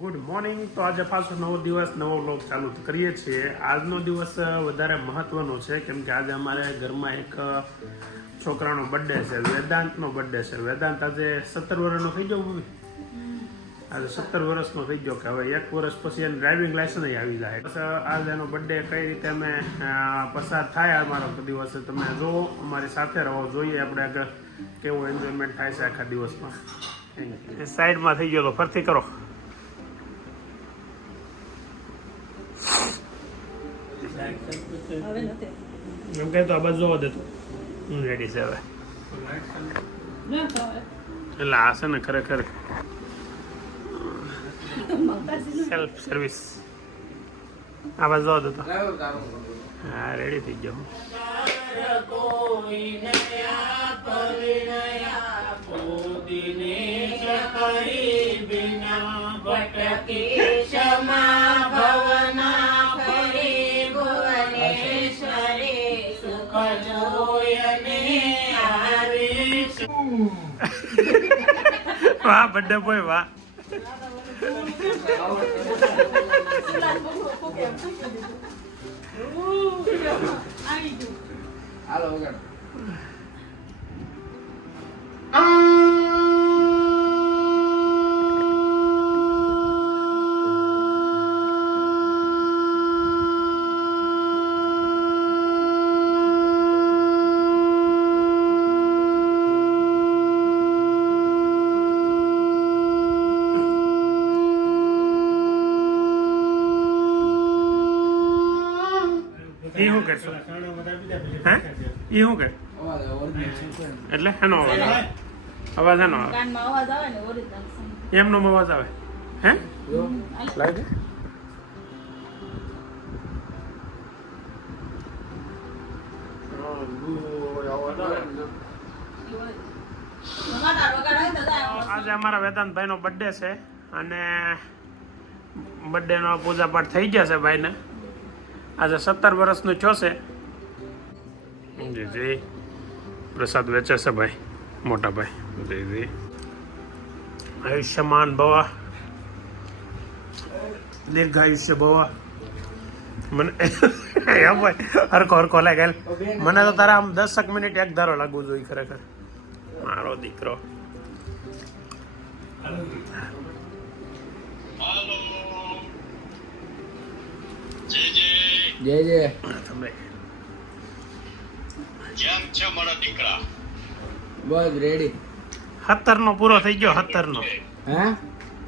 Good morning. તો આજે પાછો નવો દિવસ નવો વ્લોગ ચાલુ કરીએ છીએ. આજનો દિવસ વધારે મહત્વનો છે કેમ કે આજે અમારે ઘરમાં એક છોકરાનો બર્થડે છે, વેદાંતનો બર્થડે છે. વેદાંત આજે 17 વર્ષનો થઈ ગયો. મમ્મી આજે 17 વર્ષનો થઈ ગયો કે હવે 1 વર્ષ પછી એને ડ્રાઇવિંગ લાયસન્સ આવી જાય. બસ આજે એનો બર્થડે કઈ રીતે અમે પસાર થાય અમારો દિવસ તમે જુઓ, અમારી સાથે રહો, જોઈએ આપણે આગળ કેવું એન્જોયમેન્ટ થાય છે આખા દિવસમાં. સાઈડમાં થઈ ગયો તો ફરતી કરો. એમ કહે તો આ બાજુ જોવા દેતું હું રેડી છે હવે. એટલે આ છે ને ખરેખર સેલ્ફ સર્વિસ. આ બાજુ જોવા દેતો. હા રેડી થઈ ગયો. વાહ બર્થડે બોય વાહ. એ શું કરશો? હે એ શું કર એટલે એનો અવાજ આવે? અવાજ એનો આવે? એમનો અવાજ આવે? હે લાગે? આજે અમારા વેદાંતભાઈનો બર્થડે છે અને બર્થડેનો પૂજા પાઠ થઈ ગયા છે ભાઈને. આજે 17 વર્ષનો થયો છે. જી જી પ્રસાદ વેચે છે ભાઈ, મોટા ભાઈ. જી જી આયુષ્યમાન ભવ, દીર્ઘાયુષ્ય ભવ. મને ભાઈ હરકો હરકો લાગે. મને તો તારા આમ 10 મિનિટ એક ધારો લાગવું જોઈએ ખરેખર. મારો દીકરો જય જય તમે જેમ છે મારા દીકરા. બસ રેડી. 17 નો પૂરો થઈ ગયો. 17 નો. હા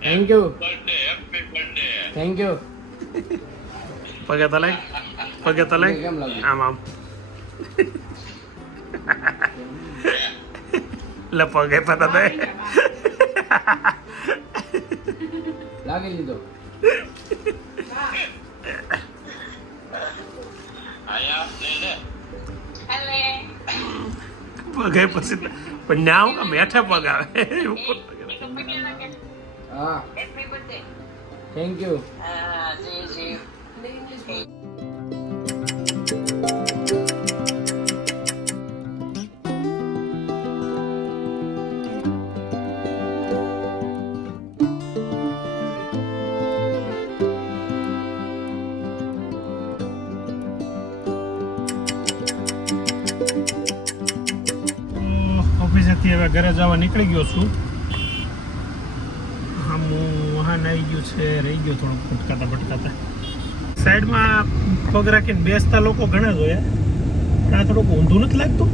thank you birthday, happy birthday. Thank you. પગે તો લાગ, પગે તો લાગ. કેમ લાગે? આમ આમ લે પગે પતા દે. લાગી લીધો. આયા લે લે. પગે પછી પણ ના હું કામ હેઠે પગ આવે. હા થેન્ક યુ. ઓફિસેથી હવે ઘરે જવા નીકળી ગયો છું. આમ વાહન આવી ગયું છે, રહી ગયો થોડુંક ભટકાતા ભટકાતા. સાઈડમાં પગ રાખીને બેસતા લોકો ઘણા જોયા, પણ આ થોડુંક ઊંધું નથી લાગતું?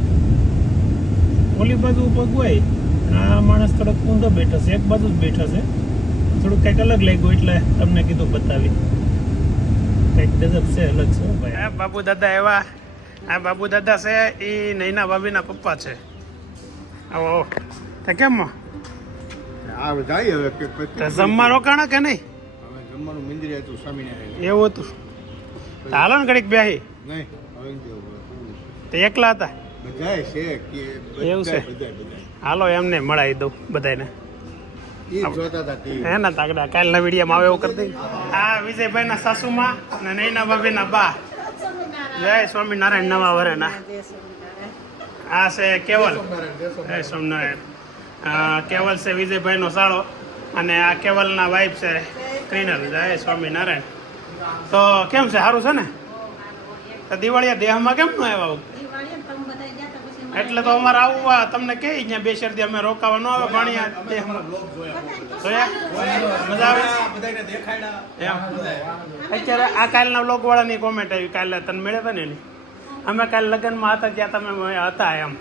ઓલી બાજુ પગ હોય, આ માણસ થોડોક ઊંધો બેઠો છે, એક બાજુ જ બેઠો છે. થોડુંક કંઈક અલગ લાગ્યું એટલે તમને કીધું બતાવી. કંઈક ગજબ છે, અલગ છે ભાઈ. આ બાબુ દાદા એવા, આ બાબુ દાદા છે એ નૈના ભાભીના પપ્પા છે. આવો તો કેમ જમવા રોકાણા કે નહીં? જમવાનું મંદિર હતું સ્વામિનારાયણ. એવું હતું? હાલો ને ઘડીક બેહી. નહીં તો એકલા હતા? બધાય છે કે એવું છે? બધાય હાલો એમને મળાવી દઉં બધાને. ઈ જોતા હતા ટીવી. હે ને તાગડા કાલના વિડીયોમાં આવે એવું કરી દઈ. આ વિજયભાઈના સાસુમાં અને નૈના ભાભીના બા. જય સ્વામિનારાયણ નવા વરેના. આ છે કેવલ. જય સ્વામિનારાયણ. કેવલ છે વિજયભાઈનો સાળો અને આ કેવલના વાઈફ છે ક્રિનલ. જય સ્વામિનારાયણ. તો કેમ છે, સારું છે ને? તો દિવાળીયા દેહમાં કેમ ન આવ્યા? એટલે તો અમારે આવવા તમને કે અહીંયા બે શરદી અમે રોકાવા ન આવે પાણીયા દેહમાં. જોયા? મજા આવે? એમ. અત્યારે આ કાલના બ્લોગ વાળાની કોમેન્ટ આવી, કાલે તને મળ્યા હતા ને એની. અમે કાલે લગ્નમાં હતા ત્યાં તમે હતા એમ,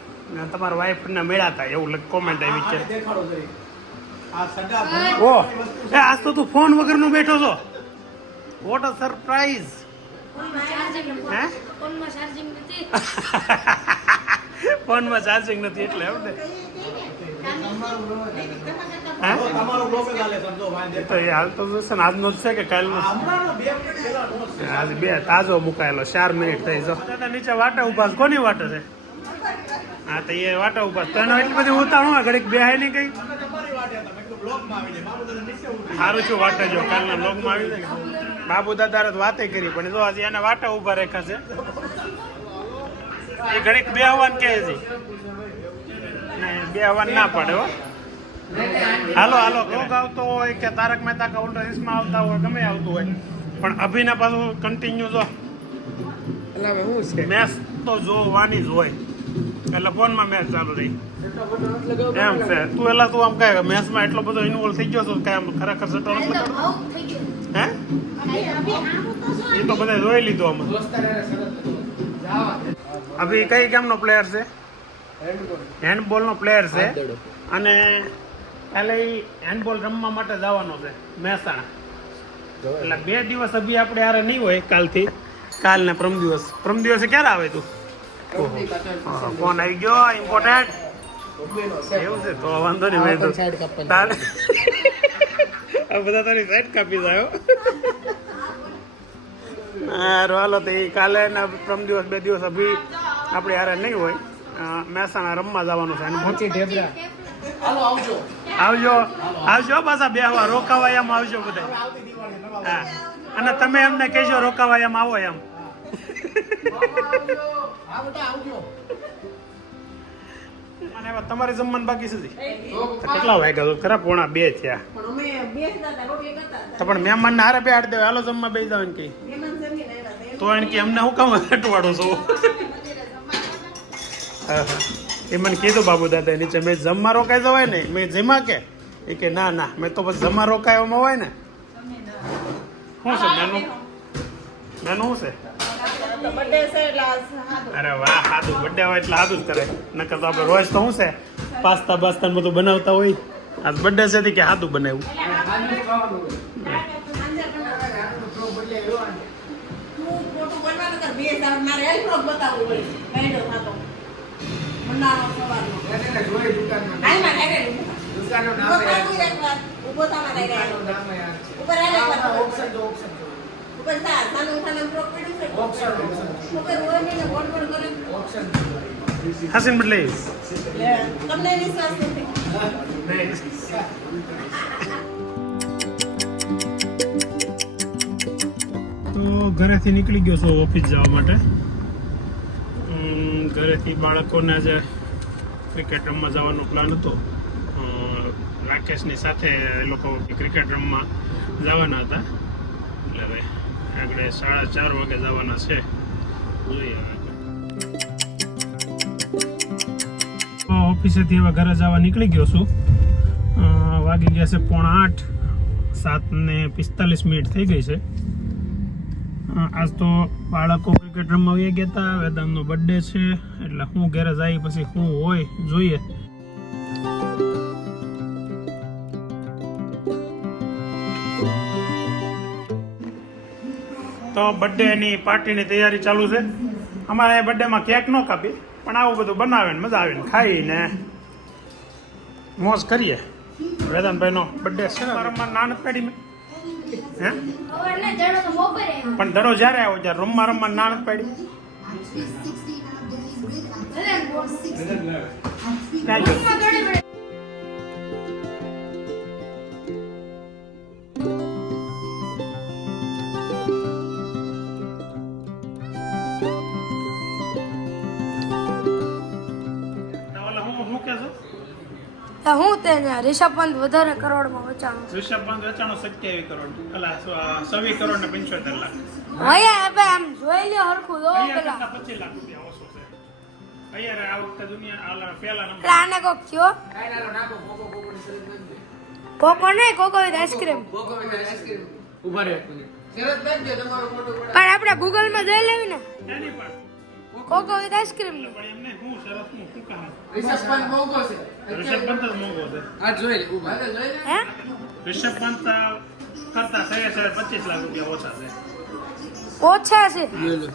તમારા વાઈફને મળ્યા હતા એવું કોમેન્ટ આવી છે. ઓ એ આજ તો તું ફોન વગરનો બેઠો છો. What a surprise. હે? ફોનમાં ચાર્જિંગ નથી એટલે એમ ને. તો એ હાલ તો જોશે ને, આજનો જ છે કે કાલનો? આજ બે તાજો મુકાયેલો 4 મિનિટ થઈ. જો દાદા નીચે વાટે ઉભા છે. કોની વાટે છે? હા તો એ વાટે ઉભા તો એનો એટલી બધી ઉતાવળ ઘડીક બેહાય નહીં કઈ. સારું છું વાટે જો કાલના બ્લોગમાં આવી જાય. બાબુ દાદા વાતે કરી પણ જો આજે એને વાટે ઉભા રેખા છે. એ ઘડીક બેહવાન કહે છે ને, બેહવાન ના પડે હો. હાલો હાલો બ્લોગ આવતો હોય કે તારક મહેતા કા ઉલ્ટા ચશ્મા આવતા હોય, ગમે આવતું હોય, પણ અભિના પાછું કન્ટિન્યુ જો મેચ તો જોવાની જ હોય એટલે ફોનમાં મેચ ચાલુ રહી એમ છે. તું એલા તું આમ કહે મેચમાં એટલો બધો ઇન્વોલ્વ થઈ ગયો છો કે આમ ખરેખર સટો નથી લગાડતો? હે? એ તો બધા જોઈ લીધું આમાં. અભી કઈ ગેમનો પ્લેયર છે? હેન્ડબોલનો પ્લેયર છે અને કાલે હેન્ડબોલ રમવા માટે જવાનો છે મહેસાણા. એટલે 2 દિવસ અભી આપણે યાર નહીં હોય કાલથી. કાલ ને પરમ દિવસે ક્યારે આવે તું? ફોન આવી ગયો ઇમ્પોર્ટન્ટ એવું છે તો વાંધો નહીં. મેં તો આ બધા તારી સાઈડ કાપી જાય. હાલો તો એ કાલે ને પરમ દિવસ 2 દિવસ અભી આપણે યાર નહીં હોય. મહેસાણા રમવા જવાનું છે. આવજો આવજો પાછા બેહવા રોકાવા એમ આવજો બધા. હા અને તમે એમને કહેજો રોકાવા એમ આવો એમ. અને તમારે જમવાનું બાકી છે? કેટલા વાગ્યા તો ખરા? 1:45 થયા. તો પણ મહેમાન હારે બેહાડ દેવાય. હાલો જમવા બેસી જાવ ને કઈ તો એને કે અમને હું કામ અટવાડો છો? એ મને કીધું બાબુ દાદા નીચે મેં જમવા રોકાઈ જવાય ને. મેં જમા કે એ કે ના ના મેં તો બસ જમવા રોકાવામાં હોય ને. શું છે મેનુ? મેનુ શું છે? અરે વાહ, સાદું બર્થડે હોય એટલે સાદું જ કરે. નકર તો આપણે રોજ તો શું છે પાસ્તા બાસ્તા બધું બનાવતા હોય. આજ બર્થડે છે કે સાદું બનાવ્યું. હસીન બદલે તમને વિશ્વાસ નથી. તો ઘરેથી નીકળી ગયો છું ઓફિસ જવા માટે. ઘરેથી બાળકોને આજે ક્રિકેટ રમવા જવાનો પ્લાન હતો. રાકેશની સાથે એ લોકો ક્રિકેટ રમવા જવાના હતા. એટલે હવે આગળ 4:30 વાગે જવાના છે. જોઈએ ઓફિસેથી હવે ઘરે જવા નીકળી ગયો છું. વાગી ગયા છે 7:45. 7:45 થઈ ગઈ છે. આજ તો બાળકો ક્રિકેટ રમવા આવી ગયા હતા. વેદાંતનો બર્થડે છે એટલે હું ઘરે જાય પછી શું હોય જોઈએ. તો બર્થડેની પાર્ટીની તૈયારી ચાલુ છે. અમારે બર્થડેમાં કેક ન કાપી પણ આવું બધું બનાવે ને મજા આવે ને ખાઈને મોજ કરીએ. વેદાંતભાઈનો બર્થડે છે ને રમવા ના નથી પાડી મેં. હે પણ દરરોજ જ્યારે આવો ત્યારે રમવા ના નથી પાડી. તો હું તે રિષભ પંત વધારે કરોડમાં વેચાણું ઋષભ પંત વેચાણો 27 કરોડ અલા 26 કરોડ ને 75 લાખ હવે હવે આમ જોઈ લ્યો હરખું જો અહીંયા પેલા કરતા 25 લાખ રૂપિયા ઓછો છે અહીંયા આ વખતે દુનિયા આલા પહેલા નંબર એટલે આને કોક થયો કોકો નહીં કોકો વિથ આઈસ્ક્રીમ ઉભા રહે એક મિનિટ. પણ આપણે ગૂગલમાં જોઈ લેવી ને એની પણ કોકો વિથ આઈસ્ક્રીમ ને પણ એમને હું શરત હું શું કહા રિષભ પંત મોંઘો છે. ઋષભ પંત જ મોંઘો છે આ જોઈ લે ઉભા. હે રિષભ પંત કરતા 25 લાખ રૂપિયા ઓછા છે ઓછા છે જોઈ લો.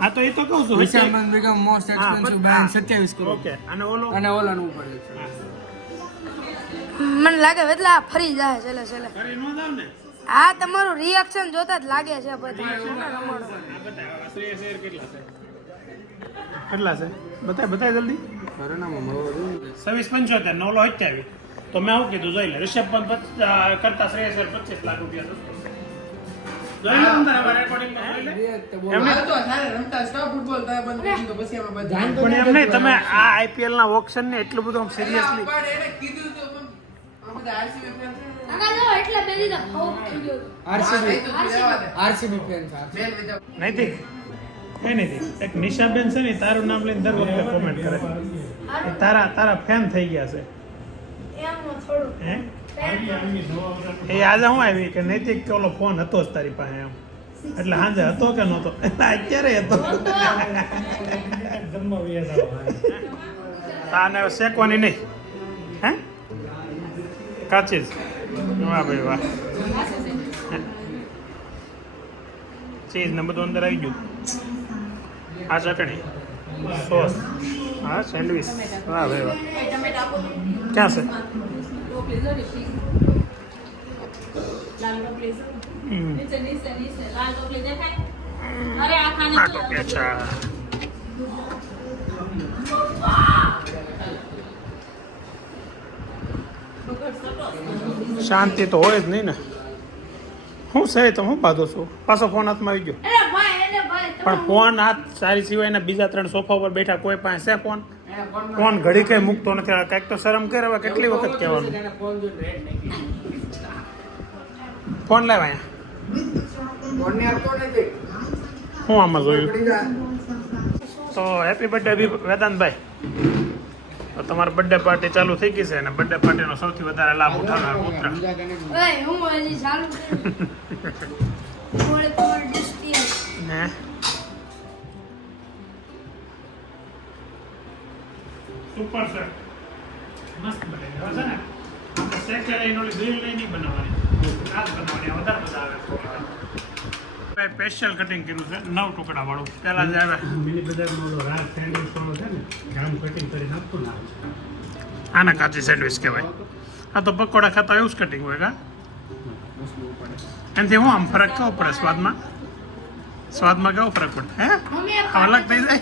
હા તો એ તો કહું છું Rishabh Pant become most expensive brand 27 crore. Okay અને ઓલો અને ઓલાનું ઉપર છે. મને લાગે વેદલા ફરી જાય છેલ્લે છેલ્લે ફરી નો જાવ ને આ તમારું રિએક્શન જોતા જ લાગે છે પછી આ બતાય શ્રેય શેર કેટલા છે બતાય જલ્દી સરનામું મળવો જોઈએ. 27.75 નો ઓલો 27 તો મેં આવું કીધું જોઈ લે રિષભ પંત કરતા શ્રેય શેર 25 લાખ રૂપિયા સસ્તો જોઈ લે તમે તારા રેકોર્ડિંગમાં જોઈ લે પણ એમ નહીં તમે આ આઈપીએલ ના ઓક્શન ને એટલું બધું સિરિયસલી એટલે બે દીધા ભાવ થઈ ગયો RCB fans are. નૈતિક કઈ નથી એક નિશાબેન છે ને તારું નામ લઈને દર વખતે કોમેન્ટ કરે એ તારા ફેન થઈ ગયા છે એમ થોડું હે એ આજે હું આવી કે નૈતિક કે ઓલો ફોન હતો જ તારી પાસે એમ એટલે સાંજે હતો કે નહોતો અત્યારે હતો તાને શેકવાની નહીં હે કાચી જ વાહ ભાઈ વાહ ચીઝ ને બધું અંદર આવી ગયું આ ચટણી સોસ હા સેન્ડવિચ વાહ ભાઈ વાહ ક્યાં છે આ ટોપી અચ્છા શાંતિ તો હોય જ નહીં ને હું છે તો હું બાંધો છું પાછો ફોન હાથમાં આવી ગયો પણ ફોન હાથ સારી સિવાયના બીજા 3 સોફા ઉપર બેઠા કોઈ પાસે છે ફોન ફોન ઘડી કઈ મૂકતો નથી કંઈક તો શરમ કરે હવે કેટલી વખત કહેવાનું ફોન લાવ અહીંયા હું આમાં જોયું તો હેપી બર્થડે વેદાંતભાઈ તો તમારી બર્થડે પાર્ટી ચાલુ થઈ ગઈ છે અને બર્થડે પાર્ટીનો સૌથી વધારે લાભ ઉઠાવનાર પુત્ર ઓય હું હજી ચાલુ થોડે થોડે ડિસ્ટિયસ ને સુપર છે મસ્ત બને છે ને આપણે સેકેલાઈન ઓલી ગ્રીલ નહીં બનાવવાની આ જ બનાવવાની વધારે મજા આવે છે સ્પેશિયલ કટિંગ કર્યું છે 9 ટુકડા વાળું પહેલા જ આવે મિની બજારમાં ઓલો રાત સેન્ડવિચ વાળો છે ને જામ કટિંગ કરીને આપતું ના આના કાચી સેન્ડવિચ કહેવાય આ તો પકોડા ખાતા એવું જ કટિંગ હોય કા એનાથી હું આમ ફરક કેવો પડે સ્વાદમાં કેવો ફરક પડે હે અલગ થઈ જાય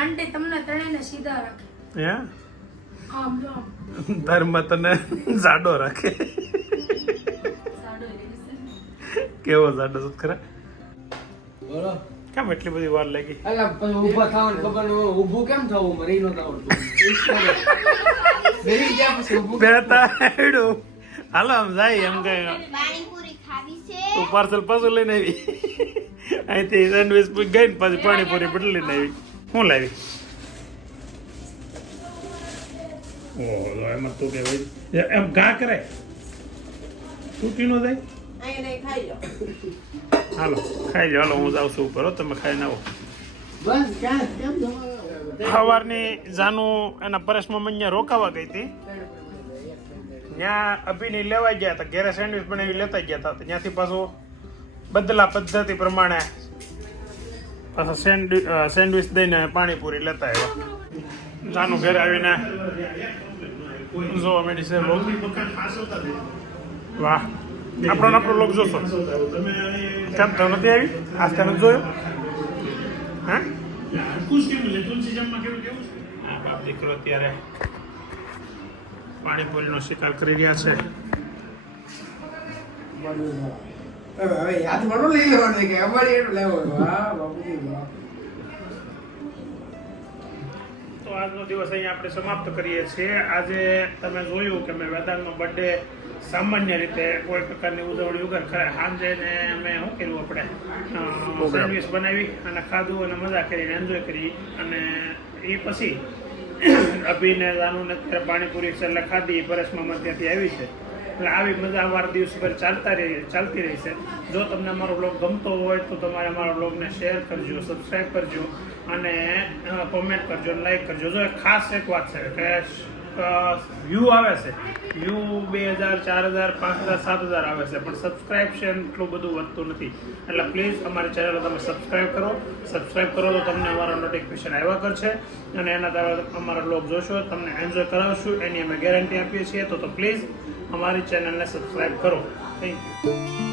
આંટી તમને ત્રણેયને સીધા રાખે હે આમ જો ધર્મ તને જાડો રાખે કેવો જાડો છે ખરા બોલો. કેમ એટલી બધી વાર લાગી અલા પછી ઊભા થવાનું ખબર ન હોય. ઊભું કેમ થવું મને ઈ નહોતું આવડતું. બેસી ગયા પછી ઊભું કેમ બેતા હેડું હાલો આમ જાય એમ કે પાણીપુરી ખાવી છે તું પાર્સલ પાછું લઈને આવી અહીંથી સેન્ડવિચ ગઈ ને પછી પાણીપુરી બદલીને આવી શું લાવી ઓહો એમાં તું કે એમ ઘા કરે તૂટી નો જાય અહીંયા નહીં ખાઈ લો હાલો ખાઈ લો હાલો હું જાઉં છું ઉપર હો, તમે ખાઈને આવો બસ ક્યાં કેમ જવા સવારની જાનું એના પરેશમાં અહીંયા રોકાવા ગઈ હતી ત્યાં અભિની લેવા ગયા હતા ઘેરે સેન્ડવિચ બનાવી લેતા ગયા હતા ત્યાંથી પાછું બદલા પદ્ધતિ પ્રમાણે પાછા સેન્ડવિચ દઈને પાણીપુરી લેતા આવ્યા જાનું ઘરે આવીને જોવા માંડી છે લોક વાહ આપણો લોક જોશો કેમ તો નથી આવી આજ તેને જોયો હા હા બાપ દીકરો અત્યારે પાણીપુરીનો શિકાર કરી રહ્યા છે હવે યાદ મળો લઈ લેવાનું કે અમારે એટલું લેવાનું. હા બાપુજી વાહ. તો આજનો દિવસ અહીંયા આપણે સમાપ્ત કરીએ છીએ. આજે તમે જોયું કે મેં વેદાંતનો બર્થડે સામાન્ય રીતે કોઈ પ્રકારની ઉજવણી વગર ખરે સાંજે ને અમે શું કર્યું આપણે સેન્ડવિચ બનાવી અને ખાધું અને મજા કરીને એન્જોય કરી. અને એ પછી અભિને જાનું ને અત્યારે પાણીપુરી છેલ્લે ખાધી. પરેશમાં ત્યાંથી આવી છે એટલે આવી મજા અમારા દિવસભર ચાલતી રહી છે. જો તમને અમારો બ્લોગ ગમતો હોય તો તમારે અમારા બ્લોગને શેર કરજો, સબસ્ક્રાઈબ કરજો અને કોમેન્ટ કરજો અને લાઈક કરજો. જો ખાસ એક વાત છે કે વ્યૂ આવે છે, વ્યૂ 2000, 4000, 5000, 7000 આવે છે, પણ સબસ્ક્રાઇપ્શન એટલું બધું વધતું નથી. એટલે પ્લીઝ અમારી ચેનલ તમે સબસ્ક્રાઇબ કરો તો તમને અમારા નોટિફિકેશન આવ્યા કરશે અને એના દ્વારા અમારા બ્લોગ જોશો, તમને એન્જોય કરાવશું એની અમે ગેરંટી આપીએ છીએ. તો પ્લીઝ અમારી ચેનલને સબસ્ક્રાઇબ કરો. Thank you.